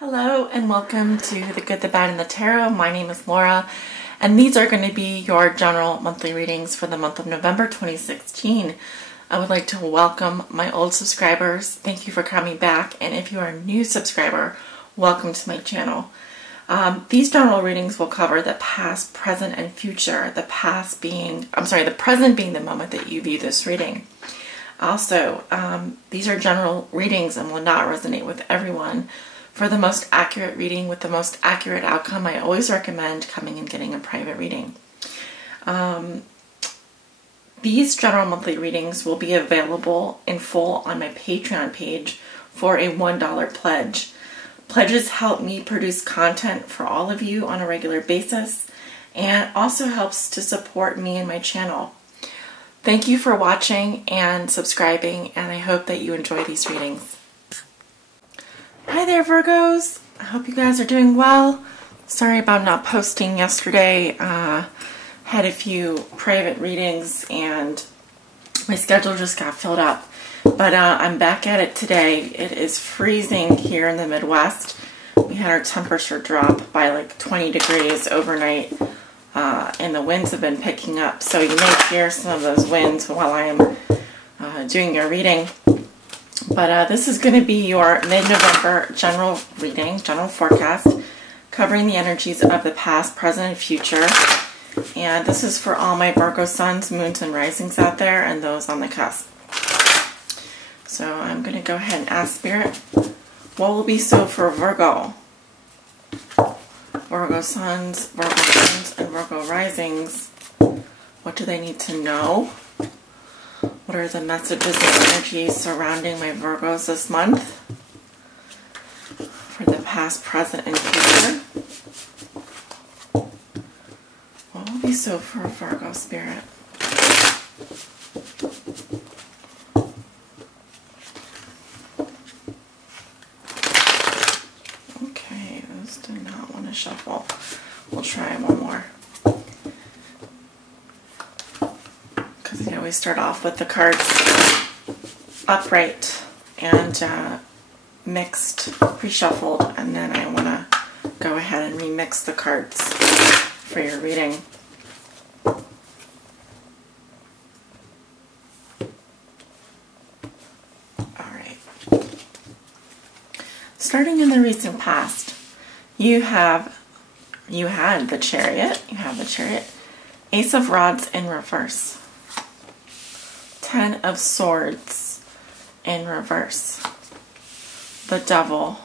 Hello and welcome to The Good, the Bad, and the Tarot. My name is Laura and these are going to be your general monthly readings for the month of November 2016. I would like to welcome my old subscribers. Thank you for coming back, and if you are a new subscriber, welcome to my channel. These general readings will cover the past, present, and future. The present being the moment that you view this reading. Also, these are general readings and will not resonate with everyone. For the most accurate reading with the most accurate outcome, I always recommend coming and getting a private reading. These general monthly readings will be available in full on my Patreon page for a $1 pledge. Pledges help me produce content for all of you on a regular basis and also helps to support me and my channel. Thank you for watching and subscribing, and I hope that you enjoy these readings. Hi there, Virgos. I hope you guys are doing well. Sorry about not posting yesterday. Had a few private readings and my schedule just got filled up. But I'm back at it today. It is freezing here in the Midwest. We had our temperature drop by like 20 degrees overnight, and the winds have been picking up. So you may hear some of those winds while I am doing your reading. But this is going to be your mid-November general reading, general forecast, covering the energies of the past, present, and future. And this is for all my Virgo suns, moons, and risings out there, and those on the cusp. So I'm going to go ahead and ask Spirit, what will be so for Virgo? Virgo suns, and Virgo risings. What do they need to know? What are the messages and energies surrounding my Virgos this month? For the past, present, and future. What will be so for Virgo, Spirit? Okay, those do not want to shuffle. We'll try one more. I always start off with the cards upright and mixed, pre-shuffled, and then I want to go ahead and remix the cards for your reading. Alright. Starting in the recent past, you had the Chariot, Ace of Rods in reverse. 10 of Swords in reverse. The Devil.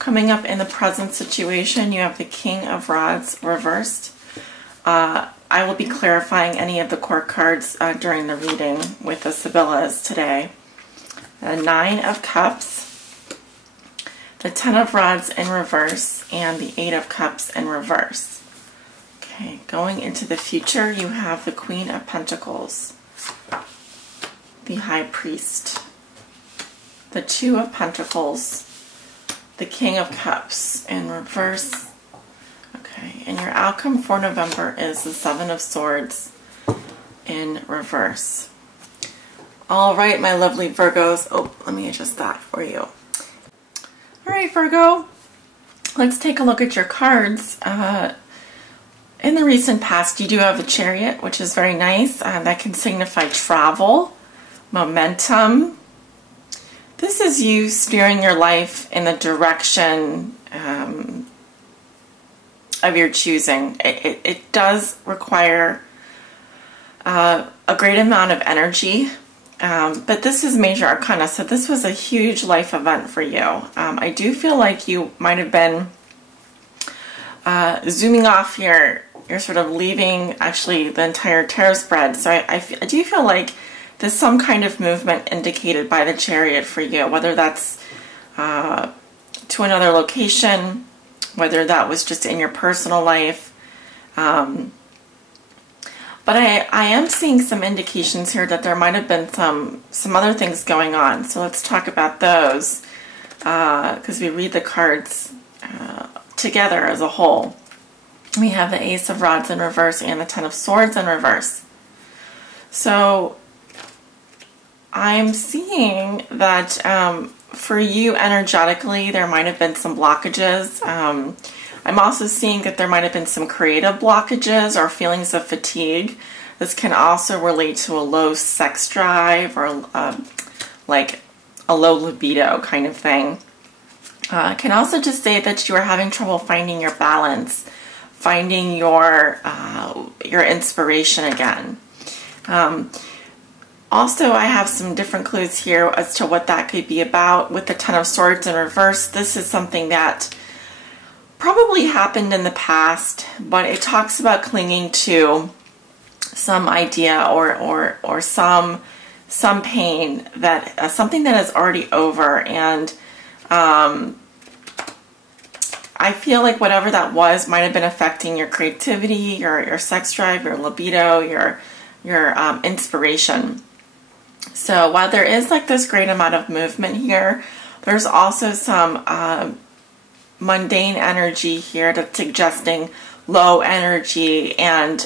Coming up in the present situation, you have the King of Rods reversed. I will be clarifying any of the court cards during the reading with the Sibyllas today. The 9 of Cups, the 10 of Rods in reverse, and the 8 of Cups in reverse. Okay, going into the future, you have the Queen of Pentacles, the High Priest, the 2 of Pentacles, the King of Cups in reverse. Okay, and your outcome for November is the 7 of Swords in reverse. All right, my lovely Virgos. Oh, let me adjust that for you. All right, Virgo, let's take a look at your cards. In the recent past, you do have the Chariot, which is very nice. That can signify travel, momentum. This is you steering your life in the direction of your choosing. It does require a great amount of energy, but this is major arcana, so this was a huge life event for you. I do feel like you might have been zooming off here. You're sort of leaving actually the entire tarot spread. So I do feel like there's some kind of movement indicated by the Chariot for you, whether that's to another location, whether that was just in your personal life. But I am seeing some indications here that there might have been some other things going on. So let's talk about those because we read the cards together as a whole. We have the Ace of Rods in reverse and the 10 of Swords in reverse. So I'm seeing that for you energetically, there might have been some blockages. I'm also seeing that there might have been some creative blockages or feelings of fatigue. This can also relate to a low sex drive or like a low libido kind of thing. It can also just say that you are having trouble finding your balance, finding your inspiration again. Also, I have some different clues here as to what that could be about. With the Ten of Swords in reverse, this is something that probably happened in the past, but it talks about clinging to some idea or some pain, that something that is already over. And I feel like whatever that was might have been affecting your creativity, your sex drive, your libido, your inspiration. So while there is like this great amount of movement here, there's also some mundane energy here that's suggesting low energy and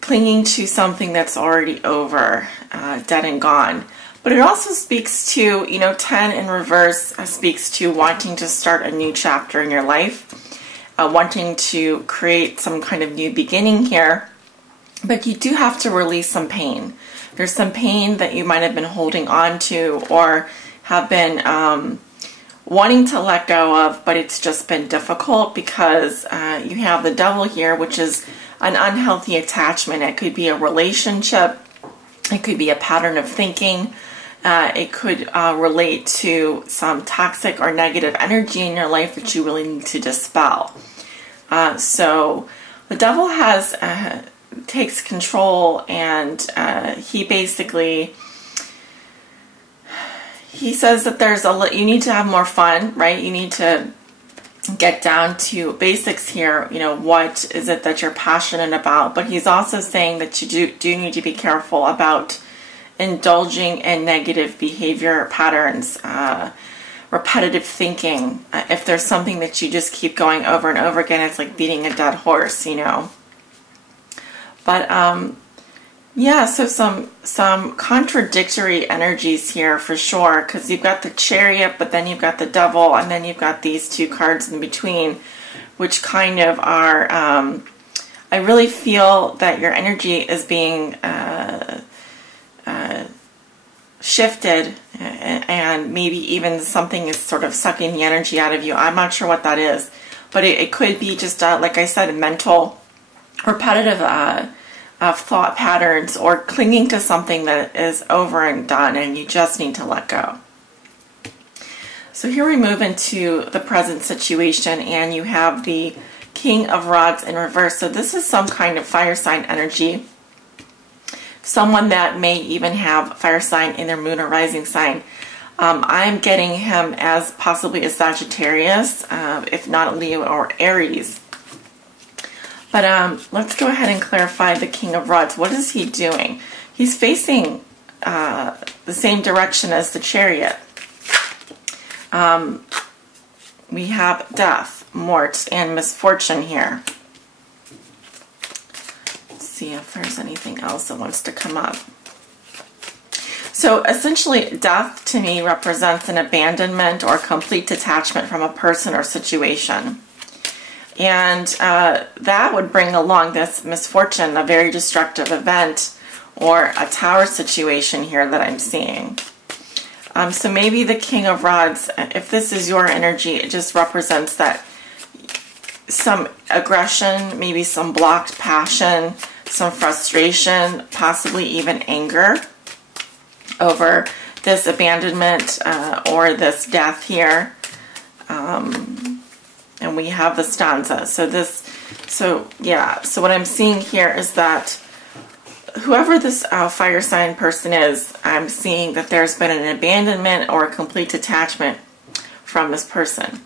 clinging to something that's already over, dead and gone. But it also speaks to, 10 in reverse speaks to wanting to start a new chapter in your life, wanting to create some kind of new beginning here. But you do have to release some pain. There's some pain that you might have been holding on to or have been wanting to let go of, but it's just been difficult because you have the Devil here, which is an unhealthy attachment. It could be a relationship. It could be a pattern of thinking. It could relate to some toxic or negative energy in your life that you really need to dispel. So the Devil takes control, and he basically, he says that you need to have more fun, right? You need to get down to basics here. What is it that you're passionate about? But he's also saying that you do need to be careful about indulging in negative behavior patterns, repetitive thinking. If there's something that you just keep going over and over again, it's like beating a dead horse, But yeah, so some contradictory energies here for sure, because you've got the Chariot, but then you've got the Devil, and then you've got these two cards in between, which kind of are, I really feel that your energy is being shifted, and maybe even something is sort of sucking the energy out of you. I'm not sure what that is, but it could be just, like I said, mental, repetitive thought patterns, or clinging to something that is over and done and you just need to let go. So here we move into the present situation, and you have the King of Rods in reverse. So this is some kind of fire sign energy. Someone that may even have fire sign in their moon or rising sign. I'm getting him as possibly a Sagittarius, if not a Leo or Aries. But let's go ahead and clarify the King of Rods. What is he doing? He's facing the same direction as the Chariot. We have death, mort, and misfortune here. Let's see if there's anything else that wants to come up. So essentially, death to me represents an abandonment or complete detachment from a person or situation. And that would bring along this misfortune, a very destructive event, or a tower situation here that I'm seeing. So maybe the King of Rods, if this is your energy, it just represents that some aggression, maybe some blocked passion, some frustration, possibly even anger over this abandonment or this death here. And we have the stanza. So what I'm seeing here is that whoever this fire sign person is, I'm seeing that there's been an abandonment or a complete detachment from this person.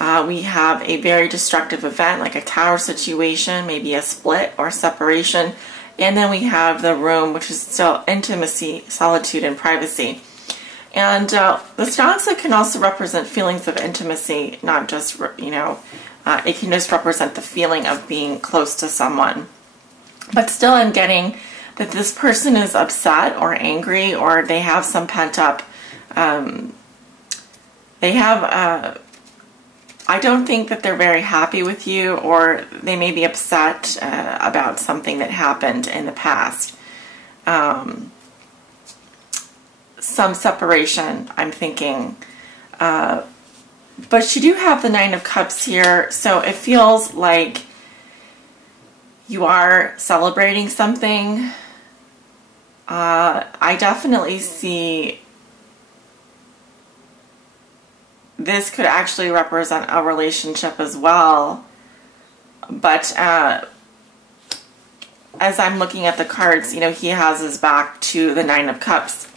We have a very destructive event, like a tower situation, maybe a split or separation. And then we have the room, which is still intimacy, solitude, and privacy. And the stanza can also represent feelings of intimacy, not just, it can just represent the feeling of being close to someone. But still I'm getting that this person is upset or angry, or they have some pent-up They have, I don't think that they're very happy with you, or they may be upset about something that happened in the past. Some separation, I'm thinking. But you do have the Nine of Cups here, so it feels like you are celebrating something. I definitely see this could actually represent a relationship as well. But as I'm looking at the cards, you know, he has his back to the Nine of Cups.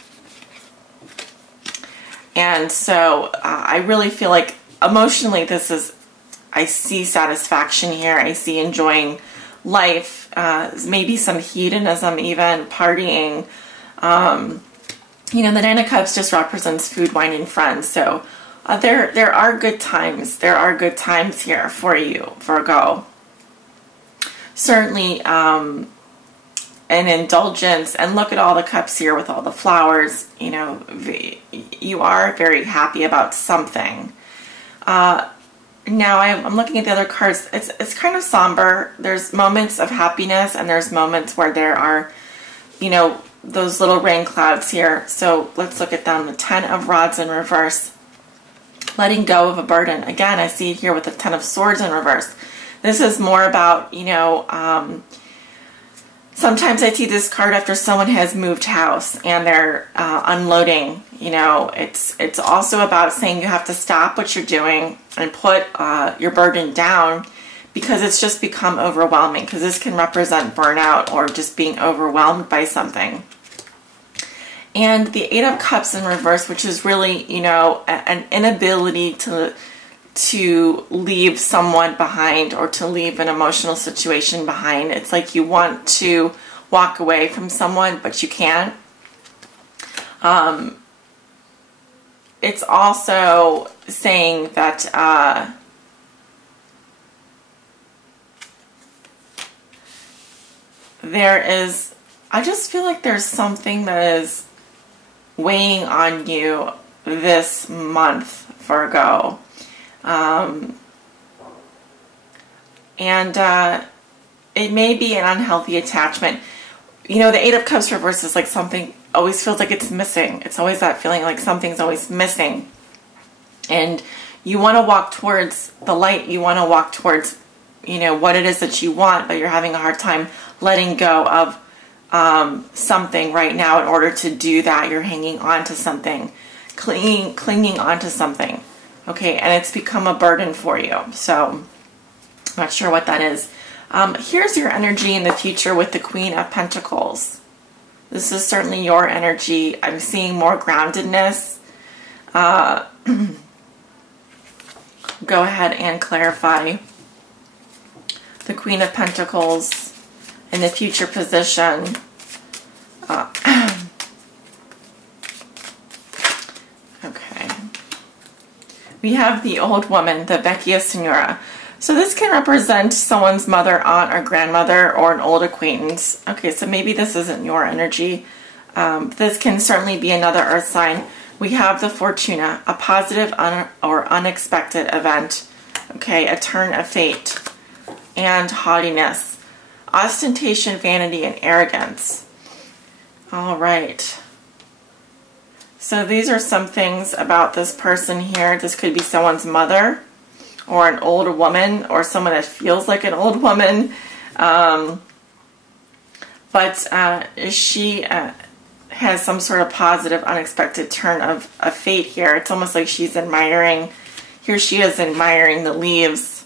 And so I really feel like emotionally this is, I see satisfaction here. I see enjoying life, maybe some hedonism, even partying. You know, the Nine of Cups just represents food, wine, and friends. So there are good times. There are good times here for you, Virgo. Certainly an indulgence, and look at all the cups here with all the flowers. You know, you are very happy about something. Now I'm looking at the other cards. It's kind of somber. There's moments of happiness, and there's moments where there are, you know, those little rain clouds here. So let's look at them. The Ten of Rods in reverse. Letting go of a burden. Again, I see it here with the Ten of Swords in reverse. This is more about, you know, sometimes I see this card after someone has moved house and they're unloading. You know, it's also about saying you have to stop what you're doing and put your burden down, because it's just become overwhelming, because this can represent burnout or just being overwhelmed by something. And the Eight of Cups in reverse, which is really, you know, an inability to leave someone behind, or to leave an emotional situation behind. It's like you want to walk away from someone, but you can't. It's also saying that there is, I just feel like there's something that is weighing on you this month, Virgo. It may be an unhealthy attachment. You know, the Eight of Cups reverse is like something always feels like it's missing. It's always that feeling like something's always missing. And you want to walk towards the light. You want to walk towards, you know, what it is that you want, but you're having a hard time letting go of something right now. In order to do that, you're hanging on to something, clinging on to something. Okay, and it's become a burden for you. So, not sure what that is. Here's your energy in the future with the Queen of Pentacles. This is certainly your energy. I'm seeing more groundedness. Go ahead and clarify the Queen of Pentacles in the future position. Okay. We have the old woman, the Vecchia Signora. So this can represent someone's mother, aunt, or grandmother, or an old acquaintance. Okay, so maybe this isn't your energy. This can certainly be another earth sign. We have the Fortuna, a positive or unexpected event. Okay, a turn of fate. And haughtiness. Ostentation, vanity, and arrogance. All right. So these are some things about this person here. This could be someone's mother, or an older woman, or someone that feels like an old woman. But she has some sort of positive, unexpected turn of fate here. It's almost like she's admiring, here she is admiring the leaves,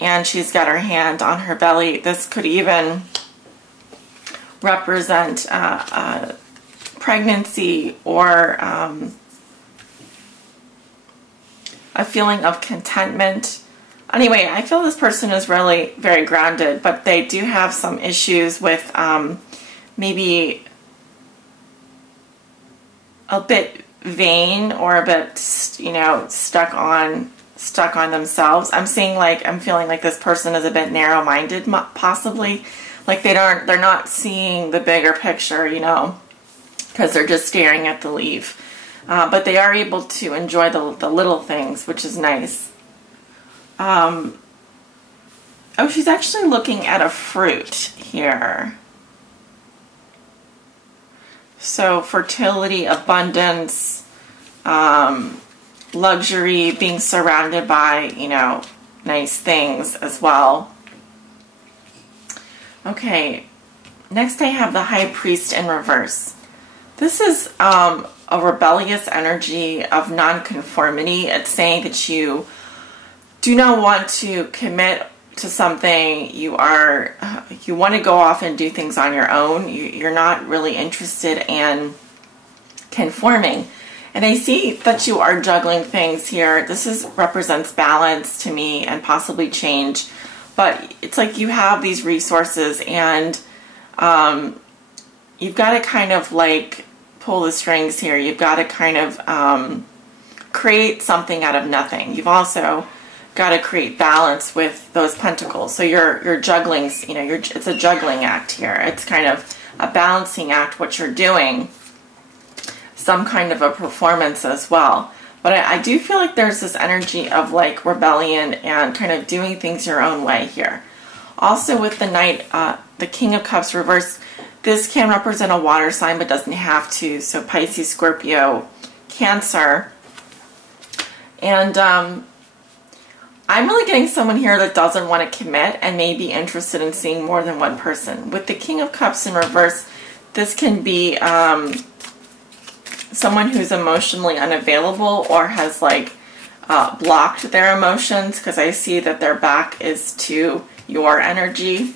and she's got her hand on her belly. This could even represent pregnancy, or a feeling of contentment. Anyway, I feel this person is really very grounded, but they do have some issues with maybe a bit vain, or a bit, you know, stuck on themselves. I'm feeling like this person is a bit narrow-minded, possibly. Like they're not seeing the bigger picture, you know, because they're just staring at the leaf. but they are able to enjoy the little things, which is nice. Oh, she's actually looking at a fruit here. So fertility, abundance, luxury, being surrounded by, you know, nice things as well. Okay, next I have the High Priest in reverse. This is a rebellious energy of nonconformity. It's saying that you do not want to commit to something. You want to go off and do things on your own. You're not really interested in conforming. And I see that you are juggling things here. This represents balance to me and possibly change. But it's like you have these resources and you've got to kind of like pull the strings here. You've got to kind of create something out of nothing. You've also got to create balance with those pentacles. So you're juggling, you know, it's a juggling act here. It's kind of a balancing act, what you're doing. Some kind of a performance as well. But I do feel like there's this energy of like rebellion and kind of doing things your own way here. Also with the Knight, the King of Cups reverse, this can represent a water sign but doesn't have to. So Pisces, Scorpio, Cancer. And I'm really getting someone here that doesn't want to commit and may be interested in seeing more than one person. With the King of Cups in reverse, this can be someone who's emotionally unavailable or has like blocked their emotions, because I see that their back is to your energy.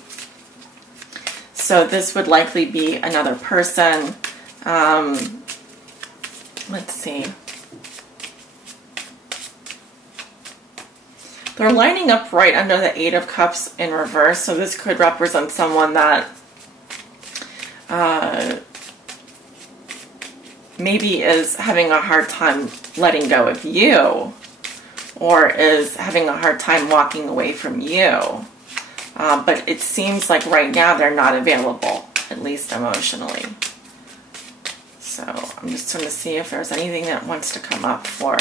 So this would likely be another person. Let's see. They're lining up right under the Eight of Cups in reverse, so this could represent someone that maybe is having a hard time letting go of you, or is having a hard time walking away from you. But it seems like right now they're not available, at least emotionally. So I'm just going to see if there's anything that wants to come up for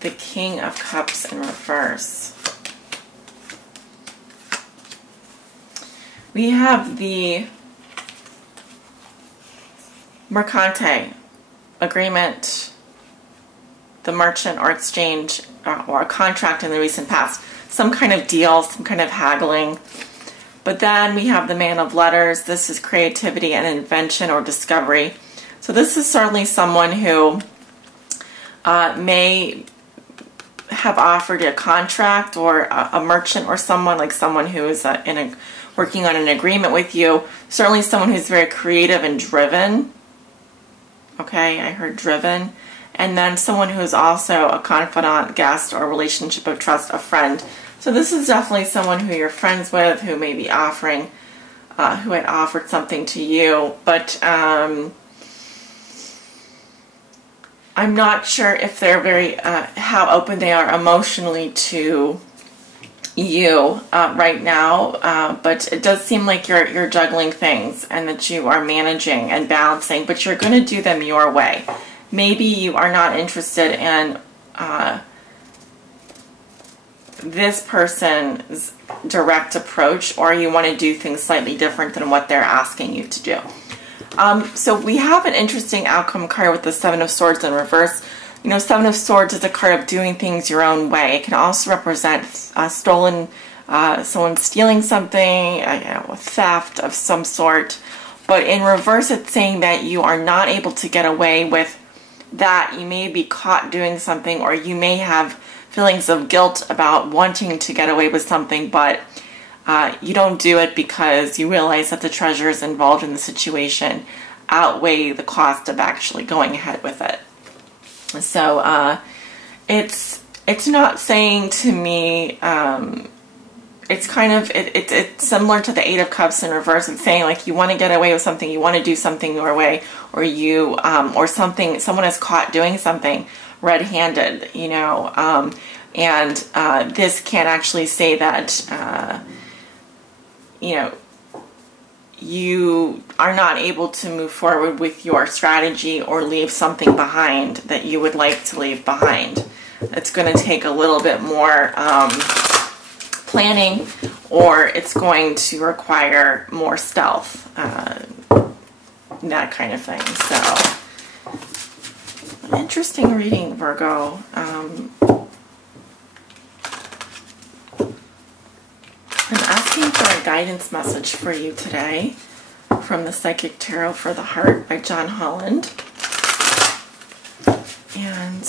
the King of Cups in reverse. We have the Mercante, agreement, the merchant or exchange, or a contract in the recent past. Some kind of deal, some kind of haggling. But then we have the Man of Letters. This is creativity and invention or discovery. So this is certainly someone who may have offered a contract, or a merchant, or someone who is working on an agreement with you. Certainly someone who's very creative and driven. Okay, I heard driven. And then someone who is also a confidant, guest, or relationship of trust, a friend. So this is definitely someone who you're friends with, who may be offering, who had offered something to you. But I'm not sure if they're very, how open they are emotionally to you right now. But it does seem like you're juggling things and that you are managing and balancing, but you're going to do them your way. Maybe you are not interested in this person's direct approach, or you want to do things slightly different than what they're asking you to do. So we have an interesting outcome card with the Seven of Swords in reverse. You know, Seven of Swords is a card of doing things your own way. It can also represent someone stealing something, a theft of some sort. But in reverse, it's saying that you are not able to get away with that. You may be caught doing something, or you may have feelings of guilt about wanting to get away with something, but you don't do it because you realize that the treasures involved in the situation outweigh the cost of actually going ahead with it. So it's not saying to me, it's kind of, it's similar to the Eight of Cups in reverse. It's saying like you want to get away with something, you want to do something your way, or you, or something, someone is caught doing something red-handed, you know, and this can actually say that, you know, you are not able to move forward with your strategy or leave something behind that you would like to leave behind. It's going to take a little bit more planning, or it's going to require more stealth, that kind of thing. So, interesting reading, Virgo. I'm asking for a guidance message for you today from the Psychic Tarot for the Heart by John Holland. And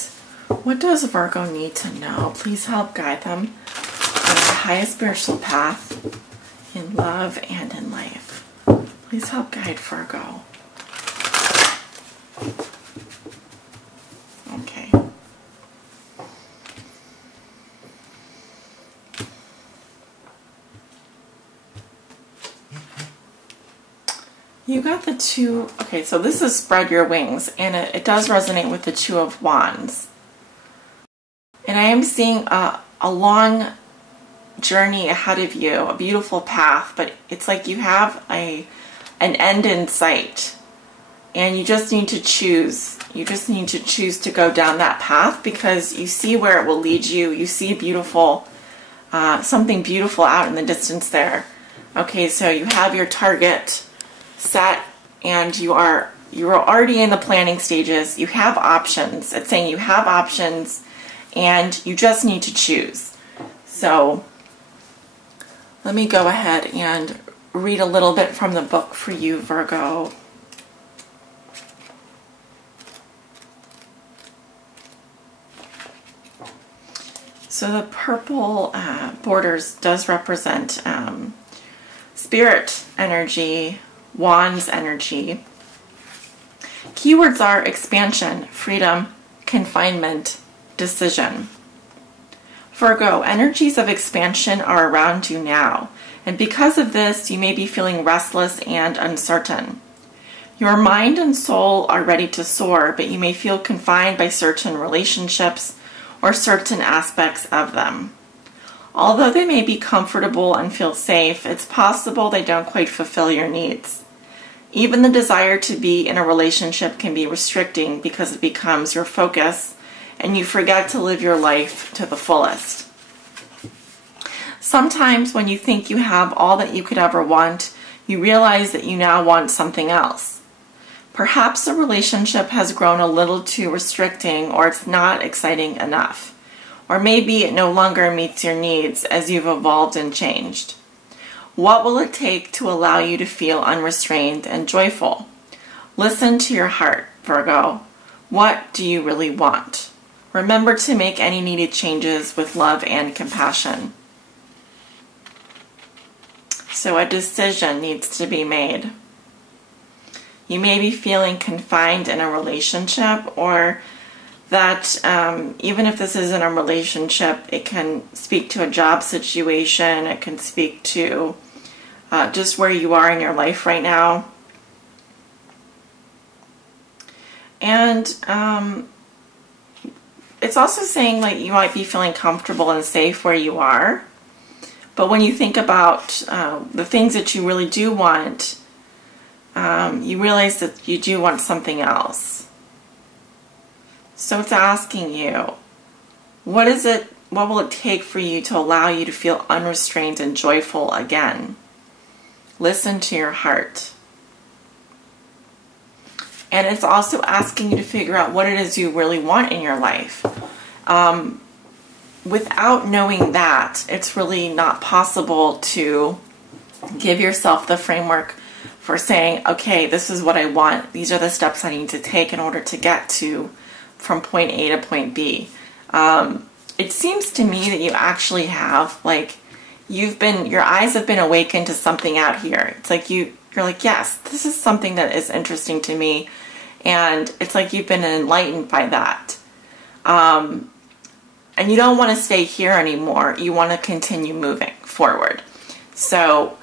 what does Virgo need to know? Please help guide them on the highest spiritual path in love and in life. Please help guide Virgo. Okay. You got the two. Okay, so this is Spread Your Wings, and it does resonate with the Two of Wands. And I am seeing a long journey ahead of you, a beautiful path, but it's like you have an end in sight, and you just need to choose. You just need to choose to go down that path because you see where it will lead you. You see beautiful, something beautiful out in the distance there. Okay, so you have your target set, and you are already in the planning stages. You have options. It's saying you have options, and you just need to choose. So let me go ahead and read a little bit from the book for you, Virgo. So the purple borders does represent spirit energy, wands energy. Keywords are expansion, freedom, confinement, decision. Virgo, energies of expansion are around you now, and because of this, you may be feeling restless and uncertain. Your mind and soul are ready to soar, but you may feel confined by certain relationships or certain aspects of them. Although they may be comfortable and feel safe, it's possible they don't quite fulfill your needs. Even the desire to be in a relationship can be restricting because it becomes your focus and you forget to live your life to the fullest. Sometimes when you think you have all that you could ever want, you realize that you now want something else. Perhaps the relationship has grown a little too restricting, or it's not exciting enough. Or maybe it no longer meets your needs as you've evolved and changed. What will it take to allow you to feel unrestrained and joyful? Listen to your heart, Virgo. What do you really want? Remember to make any needed changes with love and compassion. So a decision needs to be made. You may be feeling confined in a relationship, or that even if this isn't a relationship, it can speak to a job situation, it can speak to just where you are in your life right now. And it's also saying like you might be feeling comfortable and safe where you are, but when you think about the things that you really do want, you realize that you do want something else. So it's asking you, what will it take for you to allow you to feel unrestrained and joyful again? Listen to your heart. And it's also asking you to figure out what it is you really want in your life. Without knowing that, it's really not possible to give yourself the framework for saying, okay, this is what I want. These are the steps I need to take in order to get to from point A to point B. It seems to me that you actually have, like, your eyes have been awakened to something out here. It's like you're like, yes, this is something that is interesting to me. And it's like you've been enlightened by that. And you don't want to stay here anymore. You want to continue moving forward. So,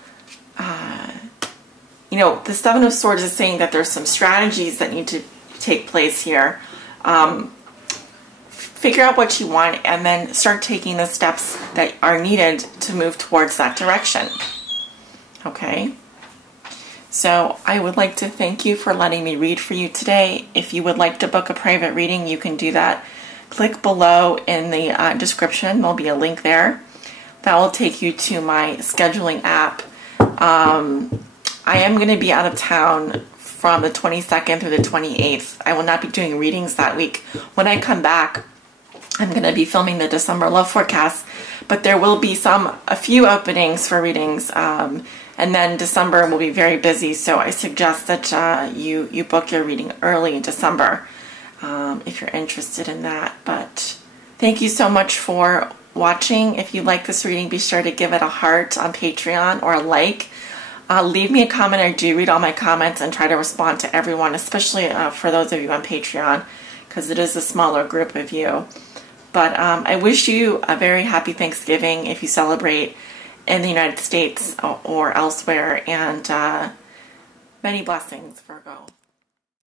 you know, the Seven of Swords is saying that there's some strategies that need to take place here. Figure out what you want and then start taking the steps that are needed to move towards that direction. Okay? So I would like to thank you for letting me read for you today. If you would like to book a private reading, you can do that. Click below in the description. There'll be a link there. That will take you to my scheduling app. I am going to be out of town from the 22nd through the 28th. I will not be doing readings that week. When I come back, I'm going to be filming the December love forecast, but there will be a few openings for readings, and then December will be very busy, so I suggest that you book your reading early in December if you're interested in that. But thank you so much for watching. If you like this reading, be sure to give it a heart on Patreon or a like. Leave me a comment. I do read all my comments and try to respond to everyone, especially for those of you on Patreon, because it is a smaller group of you. But I wish you a very happy Thanksgiving if you celebrate in the United States or elsewhere, and many blessings, Virgo.